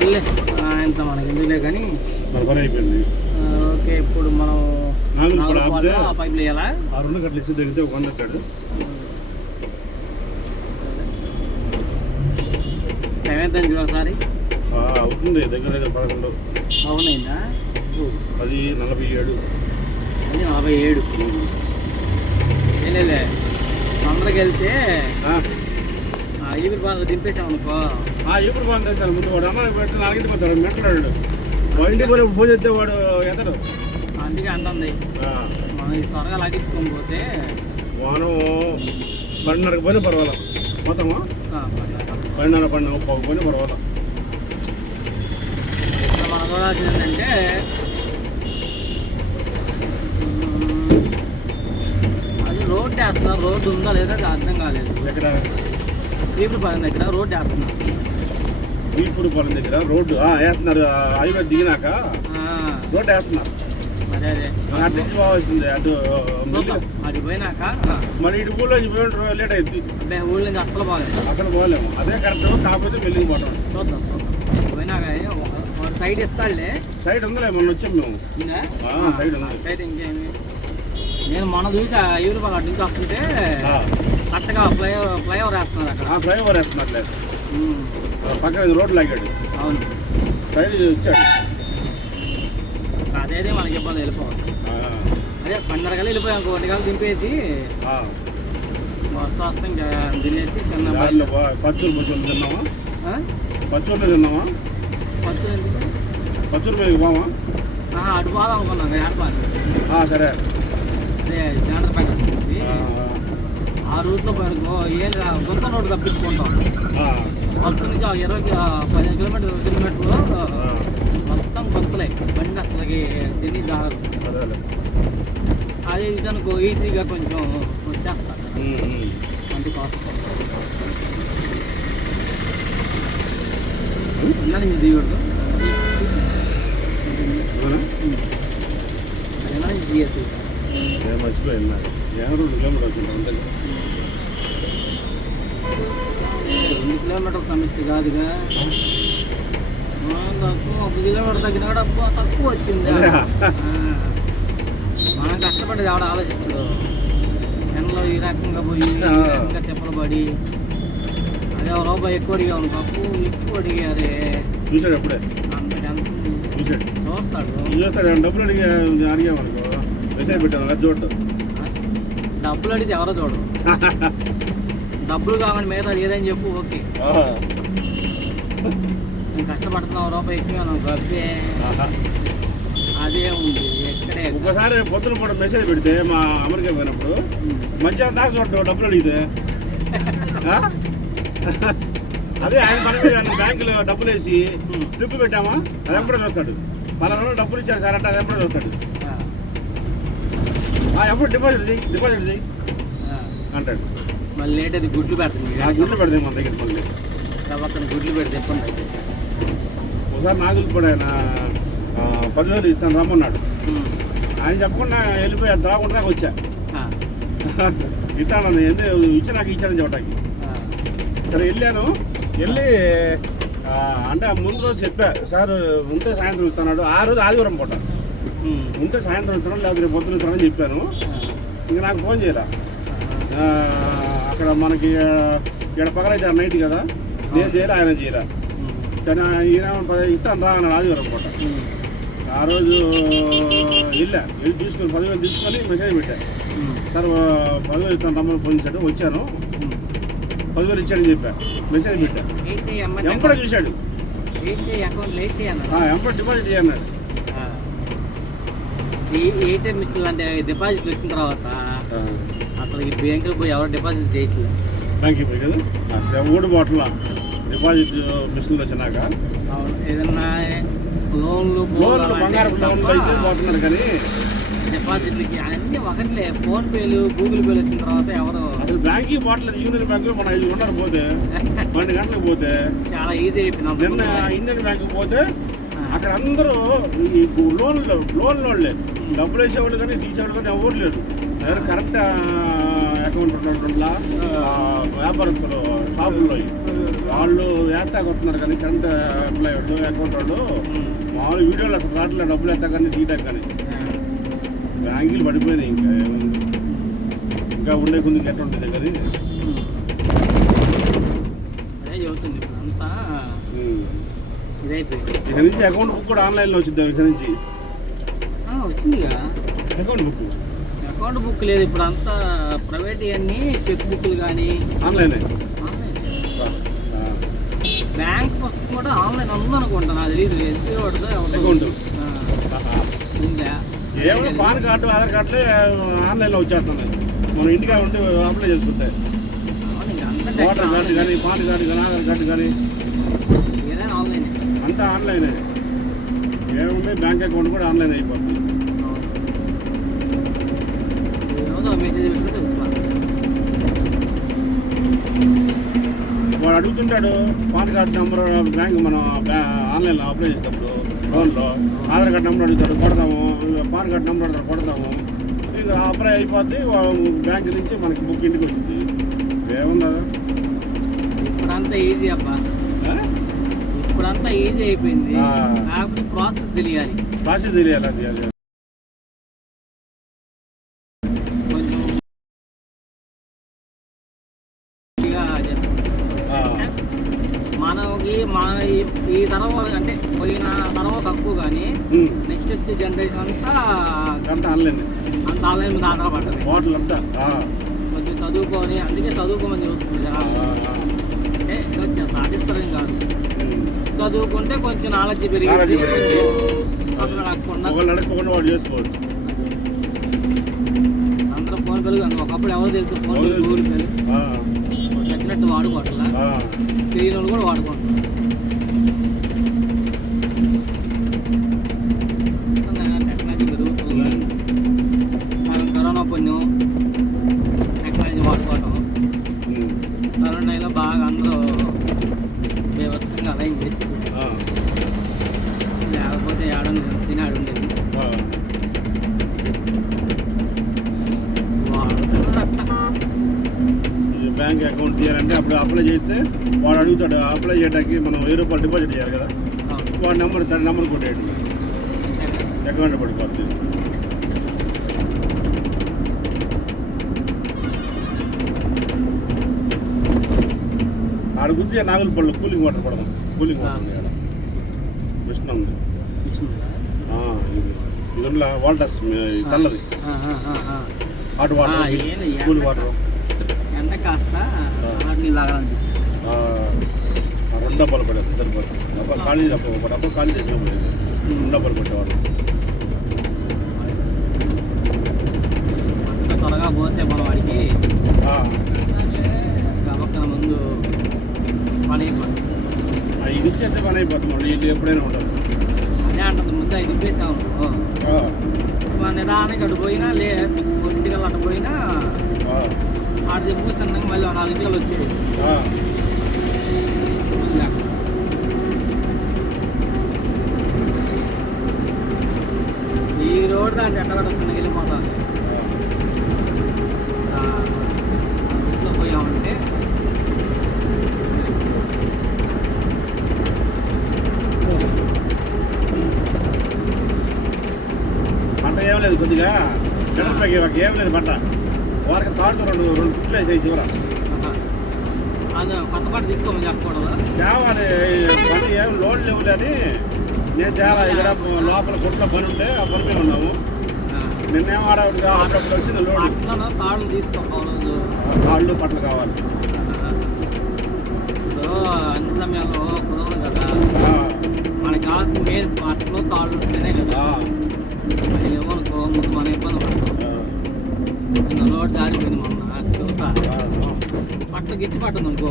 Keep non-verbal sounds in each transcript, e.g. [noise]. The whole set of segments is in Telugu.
సర్లే. ఇంత మనకి ఎందుకులే కానీ అయిపోయింది. ఓకే ఇప్పుడు మనం పైపులు వేయాలా ఆ రెండు గట్ల ఇచ్చి తగ్గితే ఒక వంద టైం ఎంత అయింది ఒకసారి. అవుతుంది దగ్గర దగ్గర పదకొండు. అవునైందా పది నలభై ఏడు. అది నలభై ఏడు. ఏలేలే తొందరగా వెళ్తే ఆ, ఈవిరి బాగా దింపేసాం అనుకో ఎప్పుడు చేస్తాను ముందు వాడు అమ్మాయి పెట్టి నాలుగింటి పోతాడు మెట్లాడు వాడి ఇంటికి పోయి ఫోన్ చేస్తే వాడు ఎతడు అందుకే అంటుంది మనం ఇది త్వరగా లాగించుకొని పోతే వానం పన్నెండున్నరకు పోయినా పర్వాలా మొత్తమా. పన్నెండున్నర పన్నెండు ముప్పై పోయినా పర్వాలా ఇక్కడ మనం చూడాల్సింది ఏంటంటే అది రోడ్ వేస్తున్నారు రోడ్డు ఉందా లేదా అర్థం కాలేదు. ఇక్కడ తీపుడు పదం దగ్గర రోడ్డు వేస్తున్నారు వీపూరు పొలం దగ్గర రోడ్డు వేస్తున్నారు హైవే దిగినాక రోడ్డు వేస్తున్నారు. అటు నుంచి పోవాల్సింది అటు అది పోయినాక? మరి ఇటు ఊళ్ళో పోయి లేట్ అయింది. అంటే ఊళ్ళో నుంచి అస్సలు బాగలేదు అక్కడ పోలేము. అదే కరెక్ట్ కాకపోతే బిల్డింగ్ పోవటం చూద్దాం పోయినాక సైడ్ ఇస్తాడులే సైడ్ ఉందిలే మొన్న వచ్చాం మేము. సైడ్ ఉంది. సైడ్ ఇంకేమి? నేను మొన్న చూసా ఈవిడ వాళ్ళ నుంచి వస్తుంటే కరెక్ట్గా ఫ్లై ఫ్లైఓవర్ వేస్తున్నారు అక్కడ. ఫ్లైఓవర్ వేస్తున్నట్లే ఉమ్, ఆ, పక్కన రోడ్డు లాగాడు. అవును. సైడ్ వచ్చాడు. అదేదే మనకి ఇబ్బంది వెళ్ళిపోవాలి. అదే పన్నెండు కల్లా వెళ్ళిపోయాం ఒంటి కాలు దింపేసి. వస్తా వస్తా ఇంకా తినేసి చిన్న పచ్చూరు పచ్చూరు తిన్నామా? పచ్చూరులో తిన్నామా పచ్చు ఎందుకు? పచ్చూరు మీద పోమా అటు పోదాం అనుకున్నాం ఆ, సరే. అదే జాగ్రత్త ఆ రూట్లో పోయినకో ఏం రా- గుంత రోడ్డు తప్పించుకుంటాం. ఆ, బస్సు నుంచి ఆ ఇరవై పదిహేను కిలోమీటర్ కిలోమీటర్లు మొత్తం బస్సులే బండి అసలుకి తిని జాగదు అదే ఇదనుకో ఈజీగా కొంచెం వచ్చేస్తాను ఉమ్, ఉమ్. అందుకోసం. ఉన్నది ఇది దిగొద్దు అవునా? మర్చిపోయింది ఏం రెండు కిలోమీటర్ వచ్చింది అంతే. రెండు కిలోమీటర్ సమస్య కాదుగా. తక్కువ ఒక కిలోమీటర్ తగ్గినా కూడా తక్కువ వచ్చింది. మనం కష్టపడేది ఎవడ ఆలోచించడు ఎండలో ఈ రకంగా పోయి. రకంగా తిప్పలు పడి అదే ఒక రూపాయి ఎక్కువ అడిగాము తక్కువ ఎక్కువ అడిగారే. చూసాడు అప్పుడే చూసాడు చూస్తాడు. డబ్బులు అడిగా అడిగామనుకో మెసేజ్ పెట్టాను అది చూడటం డబ్బులు అడిగితే ఎవరో చూడరు. [laughs] డబ్బులు కావాలి మిగతా ఏదని చెప్పు ఓకే. నేను కష్టపడుతున్నావు రూపాయి ఎక్కువ గబ్బే. అదే ఉంది ఎక్కడే ఒక్కసారి పొద్దున పూట మెసేజ్ పెడితే మా అమెరికా పోయినప్పుడు మధ్యాహ్నం దాకా చూడటం డబ్బులు అడిగితే? అదే ఆయన పని మీద బ్యాంకులో డబ్బులు వేసి స్లిప్ పెట్టామా? అది ఎప్పుడో చూస్తాడు. పలానా రోజులు డబ్బులు ఇచ్చారు సార్ అంటే అది ఎప్పుడో చూస్తాడు. ఎప్పుడు డిపాజిట్ చేయి డిపాజిట్ చేయి. అంటాడు. మళ్ళీ లేట్ అది గుడ్లు పెడుతుంది ఆ గుడ్లు పెడితే మన దగ్గర మళ్ళీ? పక్కన గుడ్లు పెడితే ఇబ్బంది అవుతుంది. ఒకసారి నాకు కూడా ఆయన ఆ, పదివేలు ఇస్తాను రమ్మన్నాడు. ఆయన చెప్పకుండా వెళ్ళిపోయి అది రాకుండా దాకా వచ్చా. ఇస్తాను ఎందుకు ఇచ్చి నాకు ఇచ్చాడని చెప్పడానికి సరే వెళ్ళాను. వెళ్ళి అంటే ముందు రోజు చెప్పా సార్ ఉంటే సాయంత్రం ఇస్తున్నాడు ఆ రోజు ఆదివారం పూట. ఉంటే సాయంత్రం ఇస్తున్నాడు లేకపోతే రేపు పొద్దున ఇస్తానని చెప్పాను. ఇంక నాకు ఫోన్ చేయరా అక్కడ మనకి ఇక్కడ పగలైతే నైట్ కదా. నేను చేయరా ఆయన చేయరా. కానీ ఈయన ఇస్తాను రా అన్నాడు ఆదివారం పూట. ఉమ్. ఆ రోజు వెళ్ళా. వెళ్ళి తీసుకొని పదివేలు తీసుకొని మెసేజ్ పెట్టా. ఉమ్. సార్ పదివేలు ఇస్తాను రమ్మని చేశాడు. వచ్చాను. పదివేలు ఇచ్చాడని చెప్పా. మెసేజ్ పెట్టా. ఎంపడ చూశాడు. ఎంపడ డిపాజిట్ చేయన్నాడు. ఏటీఎం మిషన్లు అంటే డిపాజిట్ వచ్చిన తర్వాత అసలు ఈ బ్యాంకులో పోయి ఎవరు డిపాజిట్ చేయట్లేదు బ్యాంక్ ఇప్పుడు కదా అసలు ఊడి బాటిల్ డిపాజిట్ మిషన్లు వచ్చినాక ఏదన్నా లోన్లు లోన్లు బంగారం లోన్లు అయితే పోతున్నారు కానీ డిపాజిట్లకి అన్ని ఒకటిలే. ఫోన్ పేలు గూగుల్ పేలు వచ్చిన తర్వాత ఎవరు అసలు బ్యాంక్ బాటిల్ యూనియన్ బ్యాంకులో మన ఐదు గంటలకు పోతే [laughs] పన్నెండు గంటలకు పోతే చాలా ఈజీ అయిపోయింది నిన్న ఇండియన్ బ్యాంక్ పోతే అక్కడ అందరూ ఈ లోన్లు లోన్ లోన్లే డబ్బులు వేసేవాళ్ళు కానీ తీసేవాళ్ళు కానీ ఎవరు లేరు. ఎవరు కరెక్ట్ అకౌంట్ ఉన్నట్లా వ్యాపారస్తులు షాపుల్లో వాళ్ళు వేస్తాకు వస్తున్నారు కానీ కరెంట్ ఎంప్లాయ్ వాళ్ళు అకౌంట్ వాళ్ళు. మామూలు వీడియోలు అసలు రావట్లే డబ్బులు ఎత్తా కానీ తీయటాక కానీ. బ్యాంకులు పడిపోయినాయి ఇంకా. ఇంకా ఉండే కొన్ని ఎట్లా ఉంటుంది కానీ ఉమ్. అదే చెబుతుంది ఇప్పుడు అంతా ఉమ్. ఇదైపోయింది. ఇక నుంచి అకౌంట్ బుక్ కూడా ఆన్లైన్లో వచ్చింది ఇక నుంచి. Account book. అకౌంట్ బుక్ లేదు. ఇప్పుడు అంతా ప్రైవేట్ అన్ని చెక్ బుక్లు కానీ ఆన్లైనే? బ్యాంక్ పుస్తకం కూడా ఆన్లైన్ ఉందనుకుంటా. నాకు తెలియదు ఎస్బీ వాడుతో అకౌంట్? ఉందా? ఏమో పాన్ కార్డు ఆధార్ కార్డులే ఆన్లైన్లో వచ్చేస్తుంది మనం ఇంటిగా ఉంటే అప్లై చేసుకుంటే ఓటర్ కార్డు కానీ పాన్ కార్డు కానీ ఆధార్ కార్డు కానీ. అంతా ఆన్లైనే. ఏముంది? బ్యాంక్ అకౌంట్ కూడా ఆన్లైన్ అయిపోతుంది. వాడు అడుగుతుంటాడు పాన్ కార్డు నెంబర్ బ్యాంక్ మనం ఆన్లైన్లో అప్లై చేసేటప్పుడు లోన్లో ఆధార్ కార్డు నెంబర్ అడుగుతాడు కొడతాము పాన్ కార్డు నెంబర్ అడుగుతాడు కొడతాము ఇక అప్లై అయిపోద్ది వా- బ్యాంక్ నుంచి మనకి బుక్ ఇంటికి వచ్చింది. ఏముందా ఇప్పుడంతా ఈజీ అబ్బా. ఆ? ఇప్పుడంతా ఈజీ అయిపోయింది. ప్రాసెస్ తెలియాలి. ప్రాసెస్ తెలియాలి అది అది కొంచెం ఇదిగా చేస్తాం. ఆ, మనకి మన ఈ- ఈ తరం అంటే పోయిన తరం తక్కువ కానీ. నెక్స్ట్ వచ్చే జనరేషన్ అంతా అంతా ఆన్లైన్. అంత ఆన్లైన్ మీద ఆధారపడ్డది. హోటల్ అంతా. కొంచెం చదువుకొని అందుకే చదువుకోమని ఆ. అంటే కొంచెం సాధిస్తారని కాదు. చదువుకుంటే కొంచెం నాలెడ్జ్ పెరిగింది అడగకుండా వాడు చేసుకోవచ్చు. అందరూ ఫోన్ పెరుగు ఒకప్పుడు ఎవరు తెలుసు? ఫోన్? గూగుల్ పేలు నచ్చినట్టు వాడుకోవట్లా. తెలియని వాళ్ళు కూడా వాడుకుంటున్నారు టెక్నాలజీ పెరుగుతుంది మనం కరోనా పుణ్యం టెక్నాలజీ వాడుకోవటం ఉమ్. కరోనాలో బాగా అందరూ బేవత్సంగా అలైన్ చేసి ఆ, లేకపోతే ఏడని తినాడు ఉండేది ఆ. వాడుతున్నారు అట్లా ఈ బ్యాంక్ అకౌంట్ అప్పుడు అప్లై చేస్తే వాడు అడుగుతాడు అప్లై చేయడానికి మనం వెయ్యి రూపాయలు డిపాజిట్ చేయాలి కదా. వాడు నెంబర్ తన నెంబర్ కొట్టేయండి? అకౌంట్ పడిపోతుంది ఆడ గుర్తి నాగుల పళ్ళు కూలింగ్ వాటర్ పడదాం. కూలింగ్ వాటర్ ఉంది కృష్ణ ఉంది. ఇచ్చిందా? ఆ, ఇది. ఇది ఉన్న వాటర్స్ ఈ తెల్లది. ఆ, ఆ, ఆ, ఆ. హాట్ వాటర్ కూల్ వాటర్ ఎండ కాస్త ఆ, ఆ రెండు డబ్బాలు పడేది సరిపోతుంది డబ్బా ఖాళీ డబ్బా ఒక డబ్బా ఖాళీ రెండు డబ్బాలు త్వరగా పోతే మన వాడికి ముందు పని అయిపోతుంది. ఇది ఇచ్చేస్తే పని అయిపోతుంది ఎప్పుడైనా ఉండదు అదే అంటుంది ముందు ఐదు ఇప్పేసాము నిదానికి అటు పోయినా లే ఒంటికల్ అటు పోయినా ఆ, ఆడు చెప్పు సన్నగా మళ్ళీ ఒక నాలుగు గంటలు వచ్చేది ఆ. ఈ రోడ్ దాన్ని ఎట్టబడి వస్తుంది వెళ్ళిపోతాను ఇంట్లో పోయామంటే పంట ఏం లేదు కొద్దిగా మినపకి ఒక ఏం లేదు పంట వారికి తాడుతో రెండు రెండు పుట్లు వేసాయి చివర. కొత్త పాట తీసుకోమని చెప్పకూడదు? తేవాలి ఏం లోడ్ లేవులే అని నేను తేలా ఇక్కడ లోపల గుట్ల పని ఉంటే ఆ పని మీద ఉన్నాము. నిన్నేం ఆడవుడు అప్పుడప్పుడు వచ్చింది లోడ్. తాళ్ళు తీసుకోకూడదు తాళ్ళు పట్లు కావాలి. అన్ని సమయాల్లో కుదరదు కదా. ఆ, మనకి కావాల్సిన మెయిన్ పట్టలో తాళ్ళు ఉంటేనే కదా. ఏమనుకో ముందు మన ఇబ్బంది పడతాం ఆ, చిన్న రోడ్ మొన్న పట్ల పట్టుంది అనుకో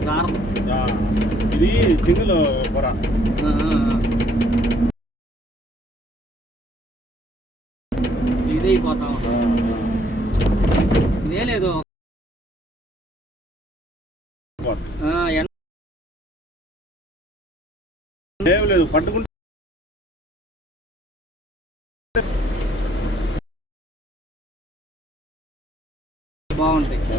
దారం ఇది పొర ఆ, ఇదే అయిపోతాం లేదు లేదు పట్టుకుంటే బాగుంటాయి.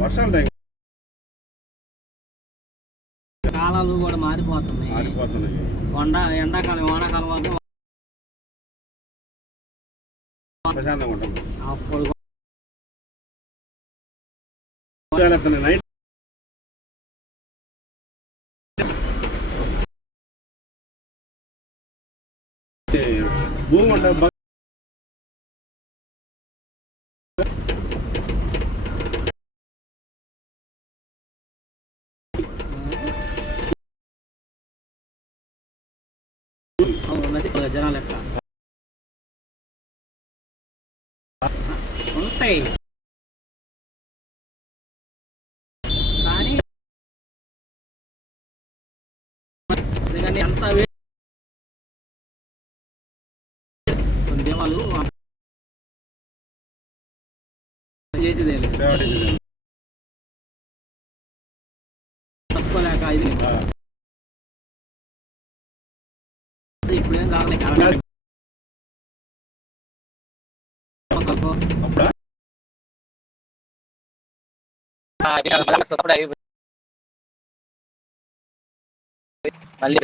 వర్షాలు కూడా మారిపోతున్నాయి ఆరిపోతున్నాయి. వండ ఎండాకాలం వానాకాలం వద్ద ప్రశాంతంగా ఉంటాం. అప్పుడు నైట్ భూమి అంటే ఉంటాయి. కానీ ఎందుకంటే ఎంత దేవాలు చేసేదే. తట్టుకోలేక ఇది ఇప్పుడు ఏం కావాలి కరెంట్ తక్కువ. అప్పుడా మళ్ళీ